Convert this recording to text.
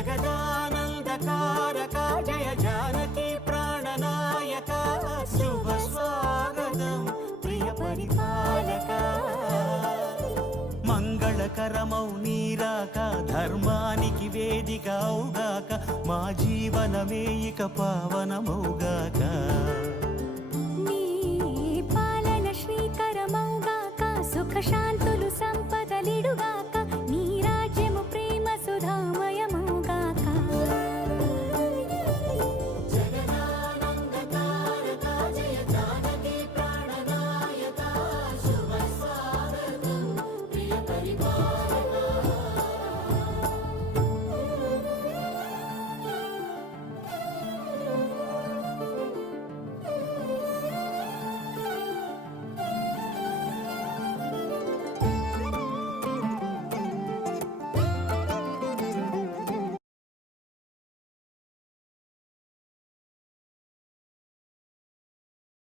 జగదానందకారక జయ జానకి ప్రాణనాయక శుభ స్వాగతం ప్రియ పరిపాలక మంగళకరమౌ నీరాక ధర్మానికి వేదిక అవుగాక మా జీవనమే ఇక పావనమౌగాక నీ పాలన శ్రీకరమౌగాక సుఖ శాంతులు సంపదలిడుగాక